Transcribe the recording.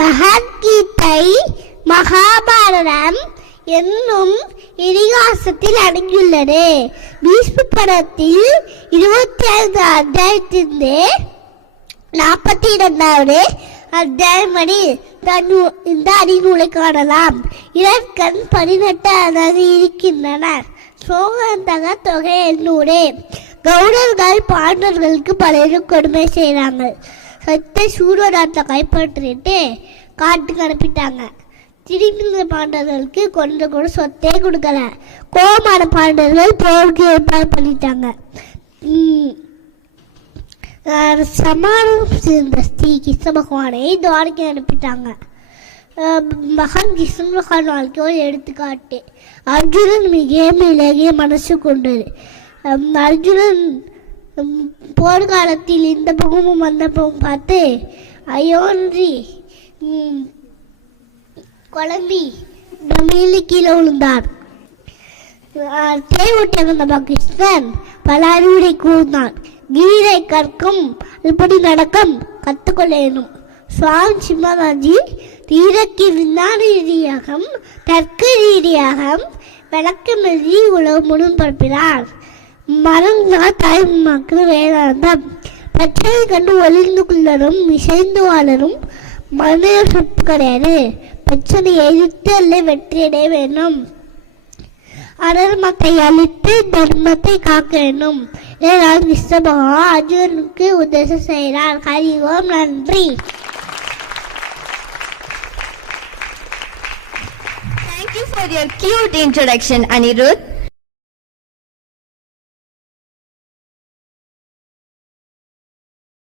பகவத்கீதை மகாபாரதம் என்னும் இதிகாசத்தில் அடங்கியுள்ளது. பீஷ்ம படத்தில் 25 அத்தியாயத்திலிருந்து 42வது அத்தியாயம் வரை இந்த அறிநூலை காணலாம். இலக்கண் 18 இருக்கின்றன. சோகந்தக தொகை 800. கௌரவர்கள் பாண்டவர்களுக்கு பலரும் கொடுமை செய்யறாங்க. சத்தை சூரநாட்டை கைப்பற்றிட்டு காட்டுக்கு அனுப்பிட்டாங்க. திரும்பி பாண்டவர்களுக்கு கொஞ்சம் கூட சொத்தே கொடுக்கல. கோமான பாண்டவர்கள் போருக்கு ஏற்பாடு பண்ணிட்டாங்க. சமானம் சேர்ந்த ஸ்ரீ கிருஷ்ண பகவானை துவாரகை அனுப்பிட்டாங்க. மகான் கிருஷ்ண பகவான் வாழ்க்கை ஒரு எடுத்துக்காட்டு. அர்ஜுனன் மிக இலகிய மனசு கொண்டது. அர்ஜுனன் போர்க்காலத்தில் இந்த பக்கமும் அந்த பக்கம் பார்த்து அயோன்றி குழம்பி மீளி கீழே விழுந்தார். தேவட்டை வந்த கிருஷ்ணன் பல அறிவுரை கூர்ந்தான். கீதை கற்கும் இப்படி நடக்கும் கற்றுக்கொள்ள எனும். சுவாமி சிம்மகாஞ்சி தீரக்கு விஞ்ஞான ரீதியாக தர்க்க ரீதியாக விளக்கம் எழுதி உலகம் முழுவதும் பரப்பினார். மரங்கள் தாய் மக்கள் வேதாந்தம் பிரச்சனை கண்டு ஒளிந்து கொள்ளரும் இசைந்து வாழரும் மனித சொத்து கிடையாது. பிரச்சனை எதிர்த்து அல்ல வெற்றியடைய வேண்டும். அதர்மத்தை அழித்து தர்மத்தை காக்க வேண்டும். இதனால் கிருஷ்ண பகவான் அர்ஜுனுக்கு உபதேசம் செய்கிறார். ஹரி ஓம். நன்றி. Thank you for your cute introduction, Anirudh.